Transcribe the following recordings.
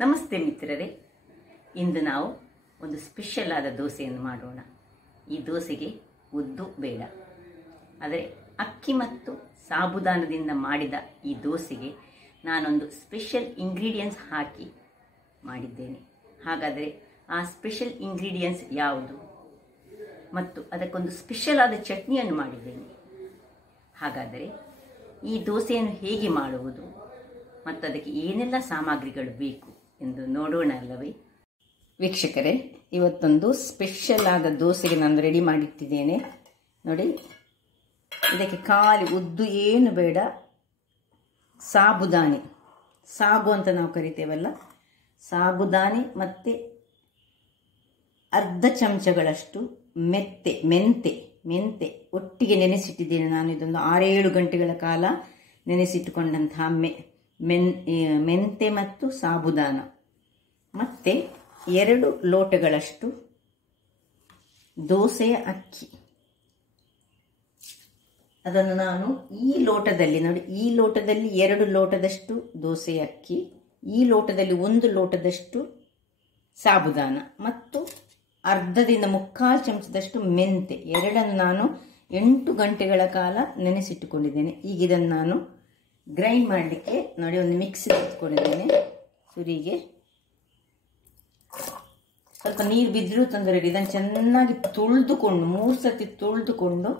ನಮಸ್ತೆ ಮಿತ್ರರೇ, ಇಂದು ನಾವು ಒಂದು ಸ್ಪೆಷಲ್ ಆದ ದೋಸೆಯನ್ನು ಮಾಡೋಣ. ಈ ದೋಸೆಗೆ ಉದ್ದು ಬೇಡ, ಆದರೆ ಅಕ್ಕಿ ಮತ್ತು ಸಾಬುದಾನದಿಂದ ಮಾಡಿದ ಈ ದೋಸೆಗೆ ನಾನೊಂದು ಸ್ಪೆಷಲ್ ಇಂಗ್ರೀಡಿಯೆಂಟ್ಸ್ ಹಾಕಿ ಮಾಡಿದ್ದೇನೆ. ಹಾಗಾದರೆ ಆ ಸ್ಪೆಷಲ್ ಇಂಗ್ರೀಡಿಯೆಂಟ್ಸ್ ಯಾವುದು ಮತ್ತು ಅದಕ್ಕೊಂದು ಸ್ಪೆಷಲ್ ಆದ ಚಟ್ನಿಯನ್ನು ಮಾಡಿದ್ದೇನೆ. ಹಾಗಾದರೆ ಈ ದೋಸೆಯನ್ನು ಹೇಗೆ ಮಾಡುವುದು ಮತ್ತು ಅದಕ್ಕೆ ಏನೆಲ್ಲ ಸಾಮಗ್ರಿಗಳು ಬೇಕು ಎಂದು ನೋಡೋಣ ಅಲ್ಲವೇ ವೀಕ್ಷಕರೇ. ಇವತ್ತೊಂದು ಸ್ಪೆಷಲ್ ಆದ ದೋಸೆಗೆ ನಾನು ರೆಡಿ ಮಾಡಿಟ್ಟಿದ್ದೇನೆ ನೋಡಿ. ಇದಕ್ಕೆ ಖಾಲಿ ಉದ್ದು ಏನು ಬೇಡ, ಸಾಬುದಾನಿ, ಸಾಗು ಅಂತ ನಾವು ಕರಿತೇವಲ್ಲ, ಸಾಬುದಾನಿ ಮತ್ತು ಅರ್ಧ ಚಮಚಗಳಷ್ಟು ಮೆಂತೆ ಒಟ್ಟಿಗೆ ನೆನೆಸಿಟ್ಟಿದ್ದೇನೆ ನಾನು. ಇದೊಂದು 6-7 ಗಂಟೆಗಳ ಕಾಲ ನೆನೆಸಿಟ್ಟುಕೊಂಡಂತಹ ಮೆಂತೆ ಮತ್ತು ಸಾಬುದಾನ, ಮತ್ತು 2 ಲೋಟಗಳಷ್ಟು ದೋಸೆಯ ಅಕ್ಕಿ. ಅದನ್ನು ನಾನು ಈ ಲೋಟದಲ್ಲಿ ನೋಡಿ, ಈ ಲೋಟದಲ್ಲಿ 2 ಲೋಟದಷ್ಟು ದೋಸೆಯ ಅಕ್ಕಿ, ಈ ಲೋಟದಲ್ಲಿ 1 ಲೋಟದಷ್ಟು ಸಾಬುದಾನ ಮತ್ತು ಅರ್ಧದಿಂದ 3/4 ಚಮಚದಷ್ಟು ಮೆಂತೆ, ಎರಡನ್ನು ನಾನು 8 ಗಂಟೆಗಳ ಕಾಲ ನೆನೆಸಿಟ್ಟುಕೊಂಡಿದ್ದೇನೆ. ಈಗ ಇದನ್ನು ನಾನು ಗ್ರೈಂಡ್ ಮಾಡಲಿಕ್ಕೆ ನೋಡಿ ಒಂದು ಮಿಕ್ಸಿ ಇಟ್ಕೊಂಡಿದ್ದೇನೆ. ಸುರಿಗೆ ಸ್ವಲ್ಪ ನೀರು ಬಿದ್ದರೂ ತೊಂದರೆ ಇಲ್ಲ. ಇದನ್ನು ಚೆನ್ನಾಗಿ ತೊಳೆದುಕೊಂಡು 3 ಸತಿ ತೊಳೆದುಕೊಂಡು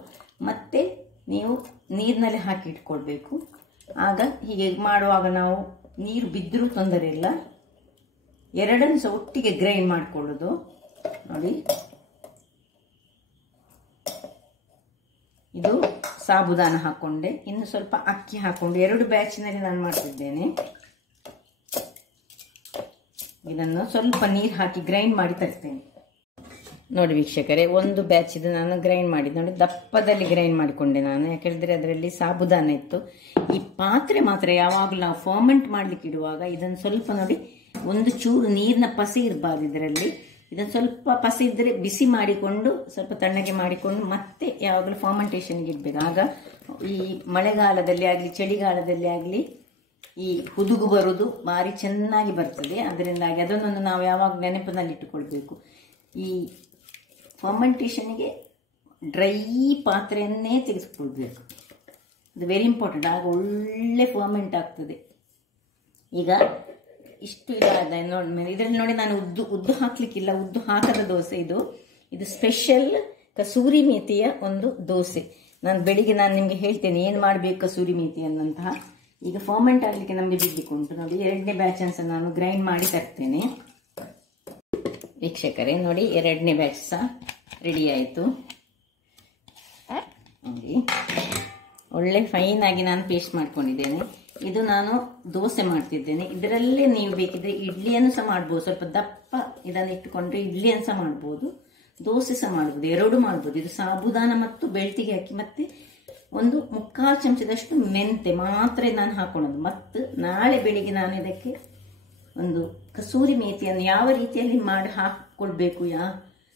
ಮತ್ತೆ ನೀವು ನೀರಿನಲ್ಲಿ ಹಾಕಿ ಇಟ್ಕೊಳ್ಬೇಕು. ಆಗ ಹೀಗೆ ಮಾಡುವಾಗ ನಾವು ನೀರು ಬಿದ್ದರೂ ತೊಂದರೆ ಇಲ್ಲ. ಎರಡನ್ನು ಸಹ ಒಟ್ಟಿಗೆ ಗ್ರೈಂಡ್ ಮಾಡಿಕೊಳ್ಳೋದು ನೋಡಿ. ಇದು ಸಾಬುದಾನ ಹಾಕೊಂಡೆ, ಇನ್ನು ಸ್ವಲ್ಪ ಅಕ್ಕಿ ಹಾಕೊಂಡು 2 ಬ್ಯಾಚಿನಲ್ಲಿ ನಾನು ಮಾಡ್ತಿದ್ದೇನೆ. ಇದನ್ನು ಸ್ವಲ್ಪ ನೀರು ಹಾಕಿ ಗ್ರೈಂಡ್ ಮಾಡಿ ತರ್ತೇನೆ ನೋಡಿ ವೀಕ್ಷಕರೇ. 1 ಬ್ಯಾಚ್ ಇದು ನಾನು ಗ್ರೈಂಡ್ ಮಾಡಿದ್ದು ನೋಡಿ, ದಪ್ಪದಲ್ಲಿ ಗ್ರೈಂಡ್ ಮಾಡಿಕೊಂಡೆ ನಾನು. ಯಾಕೆಂದರೆ ಅದರಲ್ಲಿ ಸಾಬುದಾನ ಇತ್ತು. ಈ ಪಾತ್ರೆ ಮಾತ್ರ ಯಾವಾಗಲೂ ನಾವು ಫರ್ಮೆಂಟ್ ಮಾಡ್ಲಿಕ್ಕೆ ಇಡುವಾಗ ಇದನ್ನು ಸ್ವಲ್ಪ ನೋಡಿ, ಒಂದು ಚೂರು ನೀರಿನ ಪಸೆ ಇರಬಾರ್ದು ಇದರಲ್ಲಿ. ಇದನ್ನು ಸ್ವಲ್ಪ ಪಸೆ ಇದ್ದರೆ ಬಿಸಿ ಮಾಡಿಕೊಂಡು ಸ್ವಲ್ಪ ತಣ್ಣಗೆ ಮಾಡಿಕೊಂಡು ಮತ್ತೆ ಯಾವಾಗಲೂ ಫರ್ಮೆಂಟೇಷನ್ಗೆ ಇಡಬೇಕು. ಆಗ ಈ ಮಳೆಗಾಲದಲ್ಲಿ ಆಗಲಿ ಚಳಿಗಾಲದಲ್ಲಿ ಆಗಲಿ ಈ ಹುದುಗು ಬರುವುದು ಭಾರಿ ಚೆನ್ನಾಗಿ ಬರ್ತದೆ. ಅದರಿಂದಾಗಿ ಅದನ್ನೊಂದು ನಾವು ಯಾವಾಗ ನೆನಪಿನಲ್ಲಿ ಇಟ್ಟುಕೊಳ್ಬೇಕು. ಈ ಫರ್ಮೆಂಟೇಷನ್ಗೆ ಡ್ರೈ ಪಾತ್ರೆಯನ್ನೇ ತೆಗೆದುಕೊಳ್ಬೇಕು, ಅದು ವೆರಿ ಇಂಪಾರ್ಟೆಂಟ್. ಆಗ ಒಳ್ಳೆ ಫರ್ಮೆಂಟ್ ಆಗ್ತದೆ. ಈಗ ಇಷ್ಟು ಇದಾದ ನೋಡಿ, ಇದರಲ್ಲಿ ನೋಡಿ ನಾನು ಉದ್ದು ಹಾಕ್ಲಿಕ್ಕಿಲ್ಲ, ಉದ್ದು ಹಾಕದ ದೋಸೆ ಇದು ಸ್ಪೆಷಲ್ ಕಸೂರಿ ಮೇಥಿಯ ಒಂದು ದೋಸೆ. ನಾನು ಬೆಳಿಗ್ಗೆ ನಿಮಗೆ ಹೇಳ್ತೇನೆ ಏನು ಮಾಡಬೇಕು ಕಸೂರಿ ಮೇಥಿ ಅನ್ನಂತಹ. ಈಗ ಫರ್ಮೆಂಟ್ ಆಗಲಿಕ್ಕೆ ನಮಗೆ ಬಿದ್ದಿಕೊಂಡು ನೋಡಿ 2ನೇ ಬ್ಯಾಚ್ ಅನ್ನು ನಾನು ಗ್ರೈಂಡ್ ಮಾಡಿ ತರ್ತೇನೆ ವೀಕ್ಷಕರೇ. ನೋಡಿ 2ನೇ ಬ್ಯಾಚ್ ಸಹ ರೆಡಿ ಆಯಿತು ನೋಡಿ. ಒಳ್ಳೆ ಫೈನ್ ಆಗಿ ನಾನು ಪೇಸ್ಟ್ ಮಾಡ್ಕೊಂಡಿದ್ದೇನೆ. ಇದು ನಾನು ದೋಸೆ ಮಾಡ್ತಿದ್ದೇನೆ. ಇದರಲ್ಲೇ ನೀವು ಬೇಕಿದ್ರೆ ಇಡ್ಲಿಯನ್ನು ಸಹ ಮಾಡ್ಬೋದು. ಸ್ವಲ್ಪ ದಪ್ಪ ಇದನ್ನು ಇಟ್ಟುಕೊಂಡ್ರೆ ಇಡ್ಲಿಯನ್ನು ಸಹ ಮಾಡ್ಬೋದು, ದೋಸೆ ಸಹ ಮಾಡ್ಬೋದು, 2 ಮಾಡ್ಬೋದು. ಇದು ಸಾಬುದಾನ ಮತ್ತು ಬೆಳ್ತಿಗೆ ಅಕ್ಕಿ ಮತ್ತು 1/4 ಚಮಚದಷ್ಟು ಮೆಂತೆ ಮಾತ್ರ ನಾನು ಹಾಕೊಳ್ಳೋದು. ಮತ್ತು ನಾಳೆ ಬೆಳಿಗ್ಗೆ ನಾನು ಇದಕ್ಕೆ ಒಂದು ಕಸೂರಿ ಮೇಥಿಯನ್ನು ಯಾವ ರೀತಿಯಲ್ಲಿ ಮಾಡಿ ಹಾಕ್ಕೊಳ್ಬೇಕು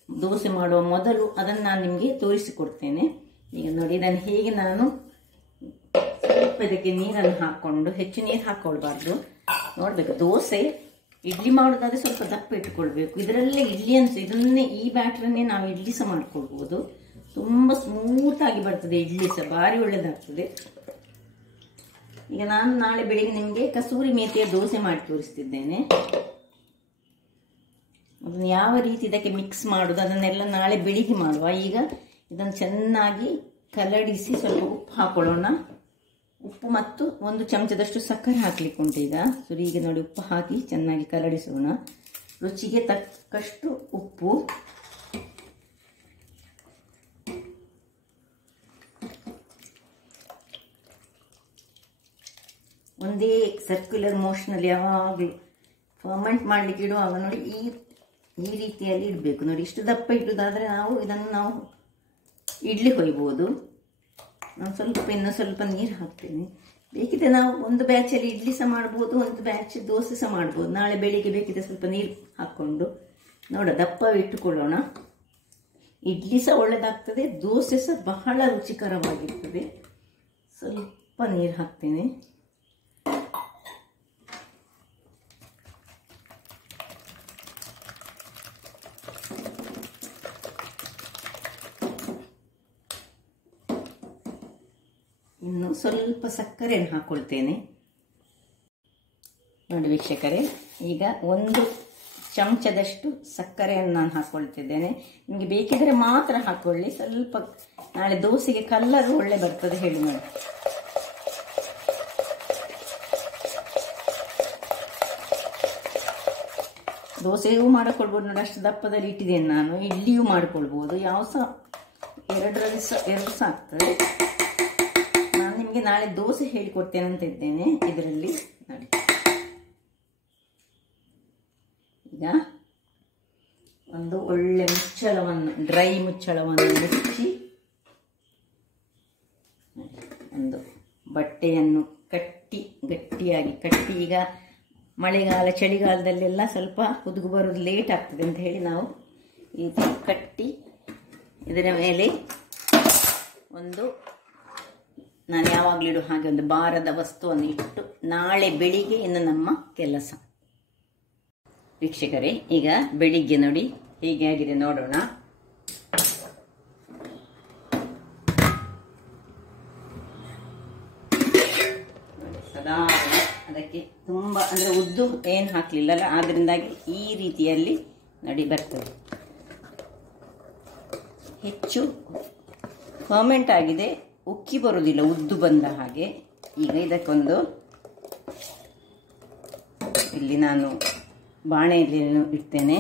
ದೋಸೆ ಮಾಡುವ ಮೊದಲು ಅದನ್ನು ನಾನು ನಿಮಗೆ ತೋರಿಸಿಕೊಡ್ತೇನೆ. ಈಗ ನೋಡಿ ಇದನ್ನು ಹೇಗೆ ನಾನು ಸ್ವಲ್ಪ ಇದಕ್ಕೆ ನೀರನ್ನು ಹಾಕ್ಕೊಂಡು, ಹೆಚ್ಚು ನೀರು ಹಾಕ್ಕೊಳ್ಬಾರ್ದು ನೋಡ್ಬೇಕು. ದೋಸೆ ಇಡ್ಲಿ ಮಾಡೋದಾದ್ರೆ ಸ್ವಲ್ಪ ದಪ್ಪ ಇಟ್ಕೊಳ್ಬೇಕು. ಇದರಲ್ಲೇ ಇಡ್ಲಿ ಇದನ್ನೇ ಈ ಬ್ಯಾಟ್ರನ್ನೇ ನಾವು ಇಡ್ಲಿ ಸಹ ಮಾಡ್ಕೊಳ್ಬೋದು. ತುಂಬ ಸ್ಮೂತ್ ಆಗಿ ಬರ್ತದೆ ಇಡ್ಲಿ ಸಹ, ಭಾರಿ ಒಳ್ಳೇದಾಗ್ತದೆ. ಈಗ ನಾನು ನಾಳೆ ಬೆಳಿಗ್ಗೆ ನಿಮಗೆ ಕಸೂರಿ ಮೇಥಿಯ ದೋಸೆ ಮಾಡಿ ತೋರಿಸ್ತಿದ್ದೇನೆ. ಅದನ್ನು ಯಾವ ರೀತಿ ಇದಕ್ಕೆ ಮಿಕ್ಸ್ ಮಾಡೋದು ಅದನ್ನೆಲ್ಲ ನಾಳೆ ಬೆಳಿಗ್ಗೆ ಮಾಡುವ. ಈಗ ಇದನ್ನು ಚೆನ್ನಾಗಿ ಕಲಡಿಸಿ ಸ್ವಲ್ಪ ಉಪ್ಪು ಹಾಕೊಳ್ಳೋಣ. ಉಪ್ಪು ಮತ್ತು 1 ಚಮಚದಷ್ಟು ಸಕ್ಕರೆ ಹಾಕ್ಲಿಕ್ಕೆ ಉಂಟು. ಈಗ ಸುರಿಗೆ ನೋಡಿ ಉಪ್ಪು ಹಾಕಿ ಚೆನ್ನಾಗಿ ಕಲಡಿಸೋಣ. ರುಚಿಗೆ ತಕ್ಕಷ್ಟು ಉಪ್ಪು, ಒಂದೇ ಸರ್ಕ್ಯುಲರ್ ಮೋಷನಲ್ಲಿ ಯಾವಾಗಲೂ ಫರ್ಮೆಂಟ್ ಮಾಡಲಿಕ್ಕೆ ಇಡುವಾಗ ನೋಡಿ ಈ ರೀತಿಯಲ್ಲಿ ಇಡಬೇಕು ನೋಡಿ. ಇಷ್ಟು ದಪ್ಪ ಇಡುವುದಾದರೆ ಇದನ್ನು ಇಡ್ಲಿ ಕೊಯ್ಬೋದು. ನಾನು ಇನ್ನೂ ಸ್ವಲ್ಪ ನೀರು ಹಾಕ್ತೇನೆ. ಬೇಕಿದ್ರೆ ನಾವು 1 ಬ್ಯಾಚಲ್ಲಿ ಇಡ್ಲಿ ಸಹ ಮಾಡ್ಬೋದು, 1 ಬ್ಯಾಚ್ ದೋಸೆ ಸಹ ಮಾಡ್ಬೋದು. ನಾಳೆ ಬೆಳಿಗ್ಗೆ ಬೇಕಿದ್ರೆ ಸ್ವಲ್ಪ ನೀರು ಹಾಕ್ಕೊಂಡು ದಪ್ಪ ಇಟ್ಟುಕೊಳ್ಳೋಣ. ಇಡ್ಲಿ ಸಹ ಒಳ್ಳೆದಾಗ್ತದೆ, ದೋಸೆ ಸಹ ಬಹಳ ರುಚಿಕರವಾಗಿರ್ತದೆ. ಸ್ವಲ್ಪ ನೀರು ಹಾಕ್ತೇನೆ. ಇನ್ನು ಸ್ವಲ್ಪ ಸಕ್ಕರೆಯನ್ನು ಹಾಕ್ಕೊಳ್ತೇನೆ. ನೋಡಿ ವೀಕ್ಷಕರೇ, ಈಗ 1 ಚಮಚದಷ್ಟು ಸಕ್ಕರೆಯನ್ನು ನಾನು ಹಾಕ್ಕೊಳ್ತಿದ್ದೇನೆ. ನಿಮಗೆ ಬೇಕಿದ್ರೆ ಮಾತ್ರ ಹಾಕ್ಕೊಳ್ಳಿ, ಸ್ವಲ್ಪ ನಾಳೆ ದೋಸೆಗೆ ಕಲ್ಲರ್ ಒಳ್ಳೆ ಬರ್ತದೆ ಹೇಳಿ ನೋಡಿ. ದೋಸೆಗೂ ಮಾಡಿಕೊಳ್ಬೋದು ನೋಡಿ, ಅಷ್ಟು ದಪ್ಪದಲ್ಲಿ ಇಟ್ಟಿದ್ದೇನೆ ನಾನು. ಇಡ್ಲಿಯೂ ಮಾಡಿಕೊಳ್ಬೋದು, ಯಾವ ಸಹ 2 ಸಾಕ್ತದೆ. ನಾನು ನಿಮಗೆ ನಾಳೆ ದೋಸೆ ಹೇಳಿಕೊಡ್ತೇನೆ ಅಂತ ಇದ್ದೇನೆ ಇದರಲ್ಲಿ ನೋಡಿ. ಈಗ ಒಂದು ಒಳ್ಳೆ ಮುಚ್ಚಳವನ್ನು, ಡ್ರೈ ಮುಚ್ಚಳವನ್ನು ಮುಚ್ಚಿ ಒಂದು ಬಟ್ಟೆಯನ್ನು ಗಟ್ಟಿಯಾಗಿ ಕಟ್ಟಿ, ಈಗ ಮಳೆಗಾಲ ಚಳಿಗಾಲದಲ್ಲೆಲ್ಲ ಸ್ವಲ್ಪ ಹುದುಗು ಬರೋದು ಲೇಟ್ ಆಗ್ತದೆ ಅಂತ ಹೇಳಿ ನಾವು ಈ ಕಟ್ಟಿ ಇದರ ಮೇಲೆ ಒಂದು, ನಾನು ಯಾವಾಗಲೂ ಇಡು ಹಾಗೆ ಒಂದು ಭಾರದ ವಸ್ತುವನ್ನು ಇಟ್ಟು ನಾಳೆ ಬೆಳಿಗ್ಗೆ ಇನ್ನು ನಮ್ಮ ಕೆಲಸ. ವೀಕ್ಷಕರೇ, ಈಗ ಬೆಳಿಗ್ಗೆ ನೋಡಿ ಹೇಗೆ ಆಗಿದೆ ನೋಡೋಣ. ಸಾಧಾರಣ ಅದಕ್ಕೆ ತುಂಬಾ ಅಂದ್ರೆ ಉದ್ದು ಏನು ಹಾಕ್ಲಿಲ್ಲಲ್ಲ, ಆದ್ರಿಂದಾಗಿ ಈ ರೀತಿಯಲ್ಲಿ ನೋಡಿ ಬರ್ತದೆ. ಹೆಚ್ಚು ಫರ್ಮೆಂಟ್ ಆಗಿದೆ, ಉಕ್ಕಿ ಬರುವುದಿಲ್ಲ ಉದ್ದು ಬಂದ ಹಾಗೆ. ಈಗ ಇದಕ್ಕೊಂದು ಇಲ್ಲಿ ನಾನು ಬಾಣೆಯಲ್ಲಿ ಇಡ್ತೇನೆ.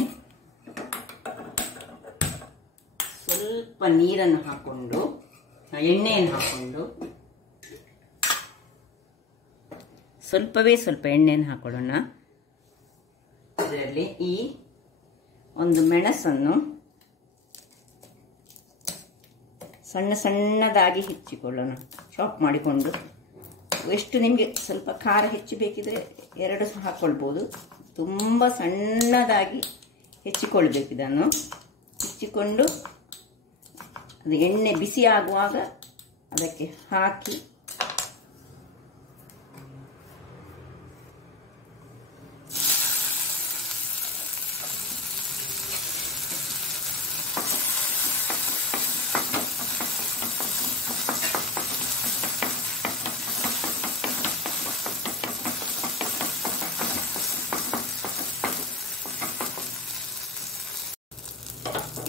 ಸ್ವಲ್ಪ ನೀರನ್ನು ಹಾಕೊಂಡು, ಎಣ್ಣೆಯನ್ನು ಹಾಕೊಂಡು, ಸ್ವಲ್ಪವೇ ಸ್ವಲ್ಪ ಎಣ್ಣೆಯನ್ನು ಹಾಕೊಳ್ಳೋಣ. ಇದರಲ್ಲಿ ಈ ಒಂದು ಮೆಣಸನ್ನು ಸಣ್ಣ ಸಣ್ಣದಾಗಿ ಹೆಚ್ಚಿಕೊಳ್ಳೋಣ, ಚಾಪ್ ಮಾಡಿಕೊಂಡು. ಎಷ್ಟು ನಿಮಗೆ ಸ್ವಲ್ಪ ಖಾರ ಹೆಚ್ಚು ಬೇಕಿದ್ರೆ 2 ಸಹ ಹಾಕ್ಕೊಳ್ಬೋದು. ತುಂಬ ಸಣ್ಣದಾಗಿ ಹೆಚ್ಚಿಕೊಳ್ಬೇಕು. ಇದನ್ನು ಹೆಚ್ಚಿಕೊಂಡು ಅದು ಎಣ್ಣೆ ಬಿಸಿ ಆಗುವಾಗ ಅದಕ್ಕೆ ಹಾಕಿ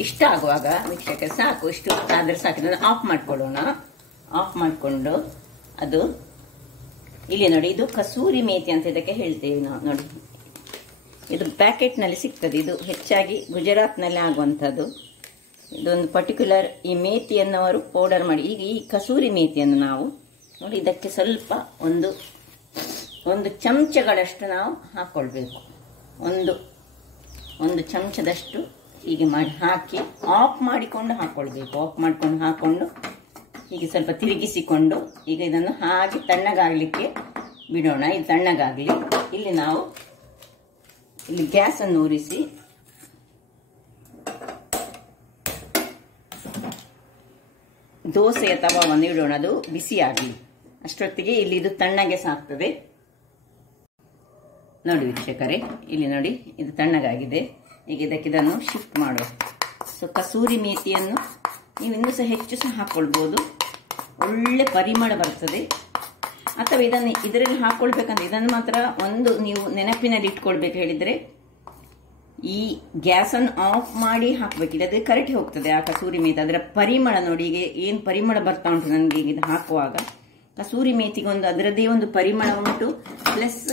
ಇಷ್ಟ ಆಗುವಾಗ ವೀಕ್ಷಕರೇ ಸಾಕು, ಇಷ್ಟು ಆದ್ರೆ ಸಾಕು. ಇದನ್ನು ಆಫ್ ಮಾಡ್ಕೊಳ್ಳೋಣ. ಆಫ್ ಮಾಡಿಕೊಂಡು ಅದು ಇಲ್ಲಿ ನೋಡಿ, ಇದು ಕಸೂರಿ ಮೇಥಿ ಅಂತ ಇದಕ್ಕೆ ಹೇಳ್ತೇವೆ ನಾವು. ನೋಡಿ, ಇದು ಪ್ಯಾಕೆಟ್ನಲ್ಲಿ ಸಿಗ್ತದೆ. ಇದು ಹೆಚ್ಚಾಗಿ ಗುಜರಾತ್ನಲ್ಲಿ ಆಗುವಂಥದ್ದು. ಇದೊಂದು ಪರ್ಟಿಕ್ಯುಲರ್ ಈ ಮೇಥಿಯನ್ನು ಅವರು ಪೌಡರ್ ಮಾಡಿ, ಈಗ ಈ ಕಸೂರಿ ಮೇಥಿಯನ್ನು ನಾವು ನೋಡಿ ಇದಕ್ಕೆ ಸ್ವಲ್ಪ ಒಂದು ಚಮಚಗಳಷ್ಟು ನಾವು ಹಾಕ್ಕೊಳ್ಬೇಕು. ಒಂದು ಚಮಚದಷ್ಟು ಹೀಗೆ ಮಾಡಿ ಹಾಕಿ ಆಫ್ ಮಾಡಿಕೊಂಡು ಹಾಕ್ಕೊಳ್ಬೇಕು. ಆಫ್ ಮಾಡಿಕೊಂಡು ಹಾಕ್ಕೊಂಡು ಹೀಗೆ ಸ್ವಲ್ಪ ತಿರುಗಿಸಿಕೊಂಡು ಈಗ ಇದನ್ನು ಹಾಗೆ ತಣ್ಣಗಾಗಲಿಕ್ಕೆ ಬಿಡೋಣ. ಇದು ತಣ್ಣಗಾಗಲಿ. ಇಲ್ಲಿ ನಾವು ಇಲ್ಲಿ ಗ್ಯಾಸನ್ನು ಉರಿಸಿ ದೋಸೆಯ ತವವನ್ನು ಇಡೋಣ, ಅದು ಬಿಸಿ ಆಗಲಿ. ಅಷ್ಟೊತ್ತಿಗೆ ಇಲ್ಲಿ ಇದು ತಣ್ಣಗೆ ಸಾಕ್ತದೆ. ನೋಡಿ ವೀಕ್ಷಕರೇ, ಇಲ್ಲಿ ನೋಡಿ ಇದು ತಣ್ಣಗಾಗಿದೆ. ಈಗ ಇದನ್ನು ಶಿಫ್ಟ್ ಮಾಡುವ. ಸೊ ಕಸೂರಿ ಮೇಥಿಯನ್ನು ನೀವು ಇನ್ನೂ ಸಹ ಹೆಚ್ಚು ಸಹ ಹಾಕ್ಕೊಳ್ಬೋದು, ಒಳ್ಳೆ ಪರಿಮಳ ಬರ್ತದೆ. ಅಥವಾ ಇದರಲ್ಲಿ ಹಾಕ್ಕೊಳ್ಬೇಕಂದ್ರೆ ಇದನ್ನು ಮಾತ್ರ ಒಂದು ನೀವು ನೆನಪಿನಲ್ಲಿ ಇಟ್ಕೊಳ್ಬೇಕು ಹೇಳಿದ್ರೆ, ಈ ಗ್ಯಾಸನ್ನು ಆಫ್ ಮಾಡಿ ಹಾಕ್ಬೇಕು. ಇಲ್ಲದ್ರೆ ಕರಟಿ ಹೋಗ್ತದೆ ಆ ಕಸೂರಿ ಮೇಥಿ. ಅದರ ಪರಿಮಳ ನೋಡಿ, ಈಗ ಏನು ಪರಿಮಳ ಬರ್ತಾ ಉಂಟು ನನಗೆ ಈಗ ಇದು ಹಾಕುವಾಗ. ಕಸೂರಿ ಮೇಥಿಗೊಂದು ಅದರದ್ದೇ ಒಂದು ಪರಿಮಳ ಉಂಟು, ಪ್ಲಸ್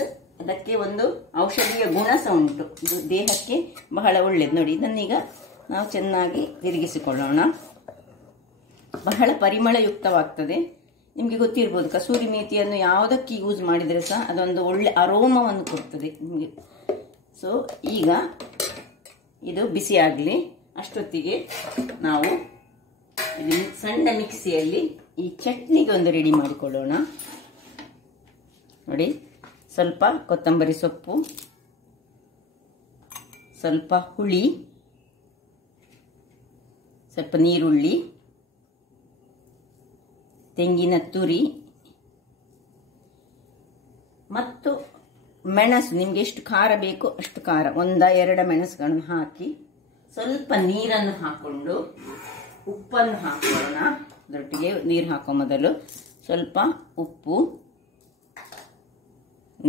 ಅದಕ್ಕೆ ಒಂದು ಔಷಧೀಯ ಗುಣ ಸಹ ಉಂಟು. ಇದು ದೇಹಕ್ಕೆ ಬಹಳ ಒಳ್ಳೆಯದು. ನೋಡಿ, ಇದನ್ನೀಗ ನಾವು ಚೆನ್ನಾಗಿ ತಿರುಗಿಸಿಕೊಳ್ಳೋಣ. ಬಹಳ ಪರಿಮಳಯುಕ್ತವಾಗ್ತದೆ. ನಿಮಗೆ ಗೊತ್ತಿರ್ಬೋದು, ಕಸೂರಿ ಮೇಥಿಯನ್ನು ಯಾವುದಕ್ಕೆ ಯೂಸ್ ಮಾಡಿದರೆ ಸಹ ಅದೊಂದು ಒಳ್ಳೆ ಅರೋಮವನ್ನು ಕೊಡ್ತದೆ ನಿಮಗೆ. ಸೊ ಈಗ ಇದು ಬಿಸಿ ಆಗಲಿ. ಅಷ್ಟೊತ್ತಿಗೆ ನಾವು ಇಲ್ಲಿ ಸಣ್ಣ ಮಿಕ್ಸಿಯಲ್ಲಿ ಈ ಚಟ್ನಿಗೆ ಒಂದು ರೆಡಿ ಮಾಡಿಕೊಳ್ಳೋಣ. ನೋಡಿ, ಸ್ವಲ್ಪ ಕೊತ್ತಂಬರಿ ಸೊಪ್ಪು, ಸ್ವಲ್ಪ ಹುಳಿ, ಸ್ವಲ್ಪ ನೀರುಳ್ಳಿ, ತೆಂಗಿನ ತುರಿ ಮತ್ತು ಮೆಣಸು. ನಿಮ್ಗೆ ಎಷ್ಟು ಖಾರ ಬೇಕು ಅಷ್ಟು ಖಾರ, 1-2 ಮೆಣಸುಗಳನ್ನು ಹಾಕಿ ಸ್ವಲ್ಪ ನೀರನ್ನು ಹಾಕೊಂಡು ಉಪ್ಪನ್ನು ಹಾಕೋಣ. ಅದರೊಟ್ಟಿಗೆ ನೀರು ಹಾಕೋ ಮೊದಲು ಸ್ವಲ್ಪ ಉಪ್ಪು,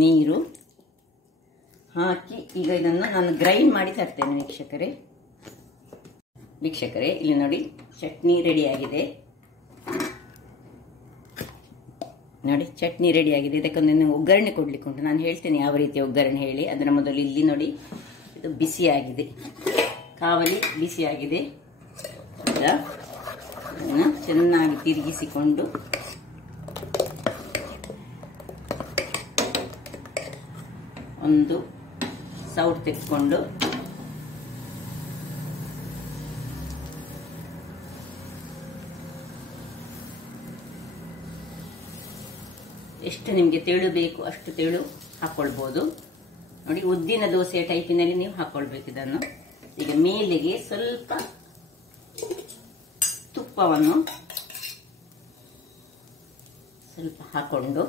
ನೀರು ಹಾಕಿ ಈಗ ಇದನ್ನು ನಾನು ಗ್ರೈಂಡ್ ಮಾಡಿ ತರ್ತೇನೆ ವೀಕ್ಷಕರೇ. ಇಲ್ಲಿ ನೋಡಿ ಚಟ್ನಿ ರೆಡಿಯಾಗಿದೆ. ನೋಡಿ ಚಟ್ನಿ ರೆಡಿಯಾಗಿದೆ. ಇದಕ್ಕೊಂದು ಒಗ್ಗರಣೆ ಕೊಡ್ಲಿಕ್ಕೆ ಉಂಟು. ನಾನು ಹೇಳ್ತೇನೆ ಯಾವ ರೀತಿ ಒಗ್ಗರಣೆ ಹೇಳಿ. ಅದರ ಮೊದಲು ಇಲ್ಲಿ ನೋಡಿ ಇದು ಬಿಸಿಯಾಗಿದೆ, ಕಾವಲಿ ಬಿಸಿಯಾಗಿದೆ. ಈಗ ಅದನ್ನು ಚೆನ್ನಾಗಿ ತಿರುಗಿಸಿಕೊಂಡು ಒಂದು ಸೌಟ್ ತೆಗೆದುಕೊಂಡು ಎಷ್ಟು ನಿಮಗೆ ತೆಳು ಬೇಕು ಅಷ್ಟು ತೆಳು ಹಾಕೊಳ್ಬಹುದು. ನೋಡಿ ಉದ್ದಿನ ದೋಸೆಯ ಟೈಪಿನಲ್ಲಿ ನೀವು ಹಾಕೊಳ್ಬೇಕು ಇದನ್ನು. ಈಗ ಮೇಲೆಗೆ ಸ್ವಲ್ಪ ತುಪ್ಪವನ್ನು ಸ್ವಲ್ಪ ಹಾಕೊಂಡು,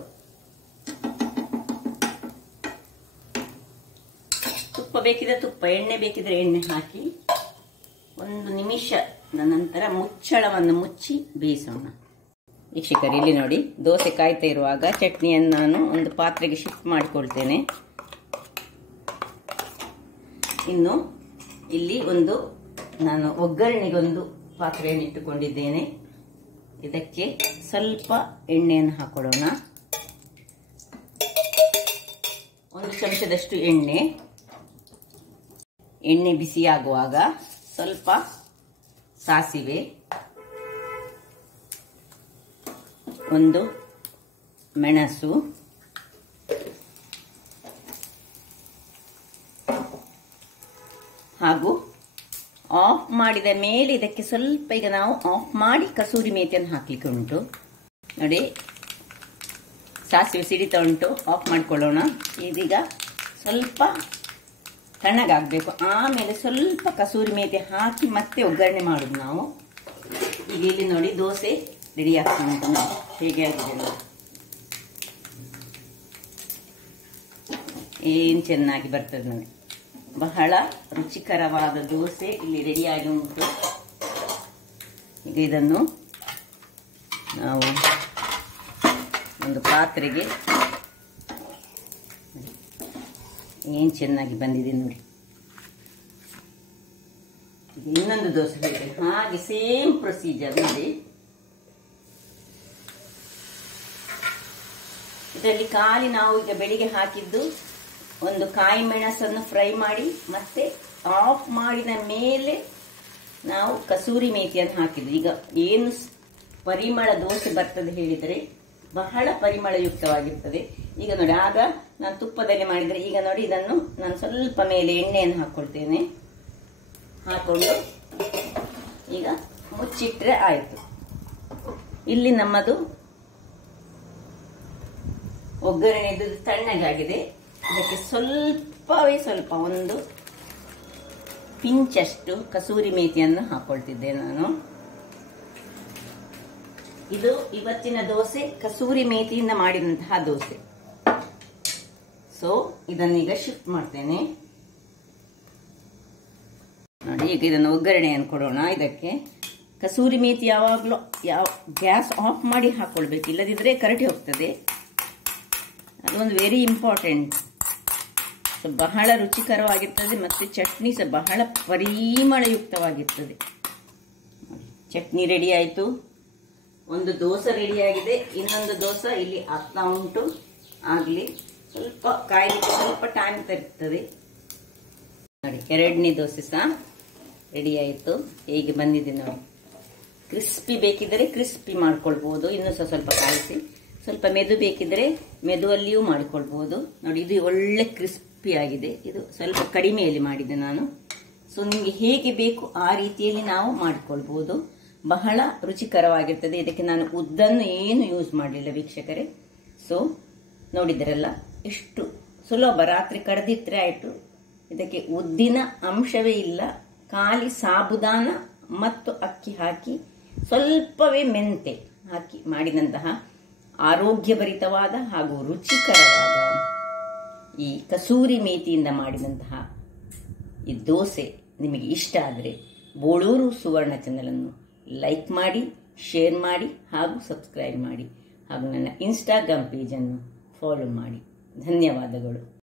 ತುಪ್ಪ ಬೇಕಿದ್ರೆ ತುಪ್ಪ, ಎಣ್ಣೆ ಬೇಕಿದ್ರೆ ಎಣ್ಣೆ ಹಾಕಿ 1 ನಿಮಿಷದ ನಂತರ ಮುಚ್ಚಳವನ್ನು ಮುಚ್ಚಿ ಬೇಯಿಸೋಣ. ವೀಕ್ಷಕರೇ, ಇಲ್ಲಿ ನೋಡಿ ದೋಸೆ ಕಾಯ್ತಾ ಇರುವಾಗ ಚಟ್ನಿಯನ್ನು ನಾನು ಒಂದು ಪಾತ್ರೆಗೆ ಶಿಫ್ಟ್ ಮಾಡಿಕೊಳ್ತೇನೆ. ಇನ್ನು ಇಲ್ಲಿ ನಾನು ಒಗ್ಗರಣೆಗೊಂದು ಪಾತ್ರೆಯನ್ನು ಇಟ್ಟುಕೊಂಡಿದ್ದೇನೆ. ಇದಕ್ಕೆ ಸ್ವಲ್ಪ ಎಣ್ಣೆಯನ್ನು ಹಾಕೊಳ್ಳೋಣ. 1 ಚಮಚದಷ್ಟು ಎಣ್ಣೆ ಬಿಸಿಯಾಗುವಾಗ ಸ್ವಲ್ಪ ಸಾಸಿವೆ, 1 ಮೆಣಸು, ಹಾಗೂ ಆಫ್ ಮಾಡಿದ ಮೇಲೆ ಇದಕ್ಕೆ ಸ್ವಲ್ಪ, ಈಗ ನಾವು ಆಫ್ ಮಾಡಿ ಕಸೂರಿ ಮೇಥಿಯನ್ನು ಹಾಕ್ಲಿಕ್ಕೆ ಉಂಟು. ನೋಡಿ ಸಾಸಿವೆ ಸಿಡಿತಾ ಉಂಟು, ಆಫ್ ಮಾಡಿಕೊಳ್ಳೋಣ. ಇದೀಗ ಸ್ವಲ್ಪ ತಣ್ಣಗಾಗಬೇಕು. ಆಮೇಲೆ ಸ್ವಲ್ಪ ಕಸೂರಿ ಮೇಥಿ ಹಾಕಿ ಮತ್ತೆ ಒಗ್ಗರಣೆ ಮಾಡೋದು ನಾವು. ಈಗ ಇಲ್ಲಿ ನೋಡಿ ದೋಸೆ ರೆಡಿ ಆಗ್ತಾ ಉಂಟು. ಹೇಗೆ ಆಗಿದೆ ನೋಡಿ, ಏನು ಚೆನ್ನಾಗಿ ಬರ್ತದೆ ನೋಡಿ. ಬಹಳ ರುಚಿಕರವಾದ ದೋಸೆ ಇಲ್ಲಿ ರೆಡಿಯಾಗಿ ಉಂಟು. ಈಗ ಇದನ್ನು ನಾವು ಒಂದು ಪಾತ್ರೆಗೆ, ಏನು ಚೆನ್ನಾಗಿ ಬಂದಿದೆ ನೋಡಿ. ಈಗ ಇನ್ನೊಂದು ದೋಸೆ ಬೇಕು, ಹಾಗೆ ಸೇಮ್ ಪ್ರೊಸೀಜರ್ ನೋಡಿ. ಇದರಲ್ಲಿ ಖಾಲಿ ನಾವು ಈಗ ಬೆಳಿಗ್ಗೆ ಹಾಕಿದ್ದು ಒಂದು ಕಾಯಿ ಮೆಣಸನ್ನು ಫ್ರೈ ಮಾಡಿ ಮತ್ತೆ ಆಫ್ ಮಾಡಿದ ಮೇಲೆ ನಾವು ಕಸೂರಿ ಮೇಥಿಯನ್ನು ಹಾಕಿದ್ವಿ. ಈಗ ಏನು ಪರಿಮಳ ದೋಸೆ ಬರ್ತದೆ ಹೇಳಿದರೆ ಬಹಳ ಪರಿಮಳಯುಕ್ತವಾಗಿರ್ತದೆ. ಈಗ ನೋಡಿ, ಆಗ ನಾನು ತುಪ್ಪದಲ್ಲಿ ಮಾಡಿದರೆ, ಈಗ ನೋಡಿ ಇದನ್ನು ನಾನು ಸ್ವಲ್ಪ ಮೇಲೆ ಎಣ್ಣೆಯನ್ನು ಹಾಕೊಳ್ತೇನೆ. ಹಾಕೊಂಡು ಈಗ ಮುಚ್ಚಿಟ್ರೆ ಆಯಿತು. ಇಲ್ಲಿ ನಮ್ಮದು ಒಗ್ಗರಣೆದು ತಣ್ಣಗಾಗಿದೆ. ಇದಕ್ಕೆ ಸ್ವಲ್ಪವೇ ಸ್ವಲ್ಪ, 1 ಪಿಂಚಷ್ಟು ಕಸೂರಿ ಮೇಥಿಯನ್ನು ಹಾಕೊಳ್ತಿದ್ದೆ ನಾನು. ಇದು ಇವತ್ತಿನ ದೋಸೆ ಕಸೂರಿ ಮೇಥಿಯಿಂದ ಮಾಡಿದಂತಹ ದೋಸೆ. ಸೊ ಇದನ್ನೀಗ ಶಿಫ್ಟ್ ಮಾಡ್ತೇನೆ. ನೋಡಿ, ಈಗ ಇದನ್ನು ಒಗ್ಗರಣೆಯನ್ನು ಕೊಡೋಣ. ಇದಕ್ಕೆ ಕಸೂರಿ ಮೇಥಿ ಯಾವಾಗಲೂ ಗ್ಯಾಸ್ ಆಫ್ ಮಾಡಿ ಹಾಕೊಳ್ಬೇಕು, ಇಲ್ಲದಿದ್ರೆ ಕರಟಿ ಹೋಗ್ತದೆ. ಅದೊಂದು ವೆರಿ ಇಂಪಾರ್ಟೆಂಟ್. ಬಹಳ ರುಚಿಕರವಾಗಿರ್ತದೆ ಮತ್ತು ಚಟ್ನಿ ಸಹ ಬಹಳ ಪರಿಮಳಯುಕ್ತವಾಗಿರ್ತದೆ. ಚಟ್ನಿ ರೆಡಿ ಆಯಿತು. ಒಂದು ದೋಸೆ ರೆಡಿಯಾಗಿದೆ, ಇನ್ನೊಂದು ದೋಸೆ ಇಲ್ಲಿ ಆಗ್ತಾ ಉಂಟು. ಆಗಲಿ, ಸ್ವಲ್ಪ ಕಾಯಲಿಕ್ಕೆ ಸ್ವಲ್ಪ ಟೈಮ್ ತರ್ತದೆ. ನೋಡಿ, 2ನೇ ದೋಸೆ ಸಹ ರೆಡಿ ಆಯಿತು. ಹೇಗೆ ಬಂದಿದೆ ನೋಡಿ. ಕ್ರಿಸ್ಪಿ ಬೇಕಿದ್ದರೆ ಕ್ರಿಸ್ಪಿ ಮಾಡ್ಕೊಳ್ಬಹುದು, ಇನ್ನೂ ಸಹ ಸ್ವಲ್ಪ ಕಾಯಿಸಿ. ಸ್ವಲ್ಪ ಮೆದು ಬೇಕಿದ್ರೆ ಮೆದುವಲ್ಲಿಯೂ ಮಾಡಿಕೊಳ್ಬಹುದು. ನೋಡಿ, ಇದು ಒಳ್ಳೆ ಕ್ರಿಸ್ಪಿ ಆಗಿದೆ. ಇದು ಸ್ವಲ್ಪ ಕಡಿಮೆಯಲ್ಲಿ ಮಾಡಿದೆ ನಾನು. ಸೊ ನಿಮಗೆ ಹೇಗೆ ಬೇಕು ಆ ರೀತಿಯಲ್ಲಿ ನಾವು ಮಾಡಿಕೊಳ್ಬಹುದು. ಬಹಳ ರುಚಿಕರವಾಗಿರ್ತದೆ. ಇದಕ್ಕೆ ನಾನು ಉದ್ದನ್ನು ಏನು ಯೂಸ್ ಮಾಡಲಿಲ್ಲ ವೀಕ್ಷಕರೇ. ಸೊ ನೋಡಿದ್ರಲ್ಲ, ಎಷ್ಟು ಸುಲಭ. ರಾತ್ರಿ ಕಡ್ದಿಟ್ರೆ ಆಯಿತು. ಇದಕ್ಕೆ ಉದ್ದಿನ ಅಂಶವೇ ಇಲ್ಲ. ಖಾಲಿ ಸಾಬುದಾನ ಮತ್ತು ಅಕ್ಕಿ ಹಾಕಿ ಸ್ವಲ್ಪವೇ ಮೆಂತೆ ಹಾಕಿ ಮಾಡಿದಂತಹ ಆರೋಗ್ಯಭರಿತವಾದ ಹಾಗೂ ರುಚಿಕರವಾದ ಈ ಕಸೂರಿ ಮೇಥಿಯಿಂದ ಮಾಡಿದಂತಹ ಈ ದೋಸೆ ನಿಮಗೆ ಇಷ್ಟ ಆದರೆ ಬೋಳೂರು ಸುವರ್ಣ ಚಾನೆಲ್ ಅನ್ನು ಲೈಕ್ ಮಾಡಿ, ಶೇರ್ ಮಾಡಿ ಹಾಗೂ ಸಬ್ಸ್ಕ್ರೈಬ್ ಮಾಡಿ. ಹಾಗೂ ನನ್ನ ಇನ್ಸ್ಟಾಗ್ರಾಮ್ ಪೇಜನ್ನು ಫಾಲೋ ಮಾಡಿ. ಧನ್ಯವಾದಗಳು.